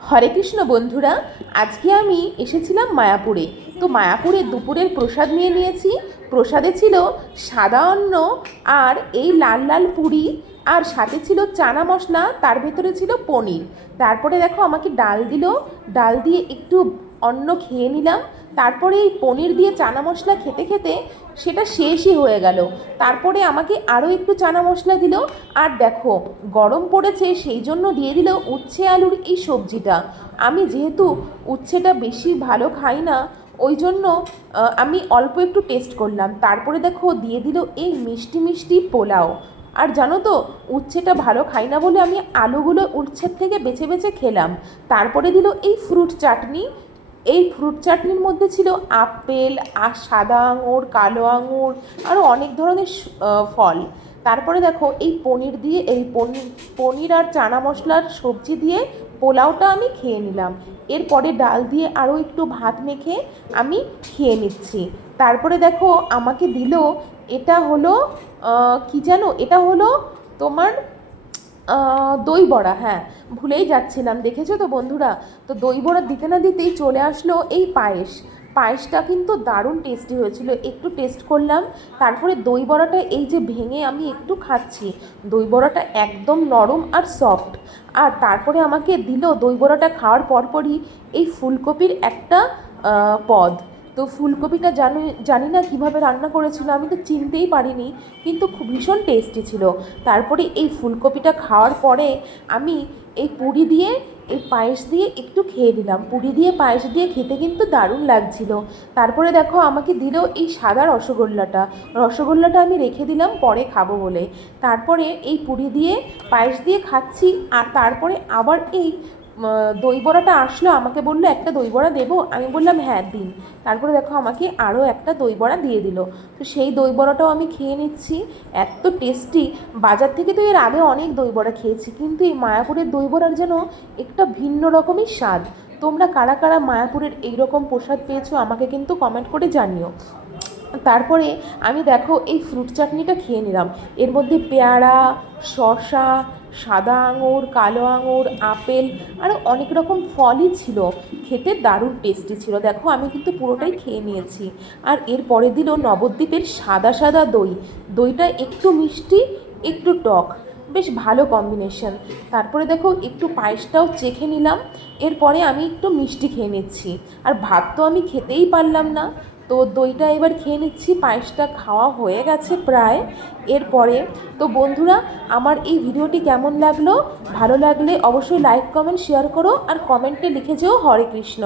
হরে কৃষ্ণ বন্ধুরা, আজকে আমি এসেছিলাম মায়াপুরে। তো মায়াপুরে দুপুরের প্রসাদ নিয়ে নিয়েছি। প্রসাদে ছিল সাদা অন্ন আর এই লাল লাল পুরি, আর সাথে ছিল চানা মশলা, তার ভেতরে ছিল পনির। তারপরে দেখো আমাকে ডাল দিল, ডাল দিয়ে একটু অন্ন খেয়ে নিলাম। তারপরে এই পনির দিয়ে চানা মশলা খেতে খেতে সেটা শেষই হয়ে গেল। তারপরে আমাকে আরও একটু চানা মশলা দিল, আর দেখো গরম পড়েছে সেই জন্য দিয়ে দিল উচ্ছে আলুর এই সবজিটা। আমি যেহেতু উচ্ছেটা বেশি ভালো খাই না, ওই জন্য আমি অল্প একটু টেস্ট করলাম। তারপরে দেখো দিয়ে দিল এই মিষ্টি মিষ্টি পোলাও। আর জানো তো, উচ্ছেটা ভালো খাই না বলে আমি আলুগুলো উচ্ছের থেকে বেছে বেছে খেলাম। তারপরে দিল এই ফ্রুট চাটনি। এই ফ্রুট চাটনির মধ্যে ছিল আপেল আর সাদা আঙুর, কালো আঙুর, আরও অনেক ধরনের ফল। তারপরে দেখো এই পনির দিয়ে, এই পনির আর চানা মশলার সবজি দিয়ে পোলাওটা আমি খেয়ে নিলাম। এরপরে ডাল দিয়ে আরও একটু ভাত মেখে আমি খেয়ে নিচ্ছি। তারপরে দেখো আমাকে দিল, এটা হলো কি জানো, এটা হলো তোমার দই বড়া। হ্যাঁ, ভুলেই যাচ্ছিলাম, দেখেছো তো বন্ধুরা। তো দই বড়া দিতে না দিতেই চলে আসলো এই পায়েস। পায়েসটা কিন্তু দারুণ টেস্টি হয়েছিল, একটু টেস্ট করলাম। তারপরে দই বড়াটা এই যে ভেঙে আমি একটু খাচ্ছি, দই বড়াটা একদম নরম আর সফট। আর তারপরে আমাকে দিল দই বড়াটা খাওয়ার পরপরই এই ফুলকপির একটা পদ। তো ফুলকপিটা জানি না কীভাবে রান্না করেছিল, আমি তো চিনতেই পারিনি, কিন্তু খুব ভীষণ টেস্টি ছিল। তারপরে এই ফুলকপিটা খাওয়ার পরে আমি এই পুরি দিয়ে, এই পায়েস দিয়ে একটু খেয়ে নিলাম। পুরি দিয়ে পায়েস দিয়ে খেতে কিন্তু দারুণ লাগছিল। তারপরে দেখো আমাকে দিল এই সাদা রসগোল্লাটা। রসগোল্লাটা আমি রেখে দিলাম পরে খাবো বলে। তারপরে এই পুরি দিয়ে পায়েস দিয়ে খাচ্ছি, আর তারপরে আবার এই দই বড়াটা আসলো, আমাকে বললো একটা দই বড়া দেবো। আমি বললাম হ্যাঁ দিন। তারপরে দেখো আমাকে আরও একটা দই বড়া দিয়ে দিল। তো সেই দই বড়াটাও আমি খেয়ে নিচ্ছি। এত টেস্টি! বাজার থেকে তো এর আগে অনেক দই বড়া খেয়েছি, কিন্তু এই মায়াপুরের দই বড়ার যেন একটা ভিন্ন রকমই স্বাদ। তোমরা কারা কারা মায়াপুরের এইরকম প্রসাদ পেয়েছো আমাকে কিন্তু কমেন্ট করে জানিও। তারপরে আমি দেখো এই ফ্রুট চাটনিটা খেয়ে নিলাম। এর মধ্যে পেয়ারা, শসা, সাদা আঙুর, কালো আঙুর, আপেল, আরও অনেক রকম ফলই ছিল। খেতে দারুণ টেস্টি ছিল। দেখো আমি কিন্তু পুরোটাই খেয়ে নিয়েছি। আর এরপরে দিল নবদ্বীপের সাদা সাদা দই। দইটা একটু মিষ্টি, একটু টক, বেশ ভালো কম্বিনেশন। তারপরে দেখো একটু পায়েসটাও চেখে নিলাম। এরপরে আমি একটু মিষ্টি খেয়ে নিচ্ছি। আর ভাত তো আমি খেতেই পারলাম না, তো দইটা এবার খেয়ে নিচ্ছি। পায়েসটা খাওয়া হয়ে গেছে প্রায়। এরপরে তো বন্ধুরা, আমার এই ভিডিওটি কেমন লাগলো? ভালো লাগলে অবশ্যই লাইক, কমেন্ট, শেয়ার করো, আর কমেন্টে লিখে যেও হরে কৃষ্ণ।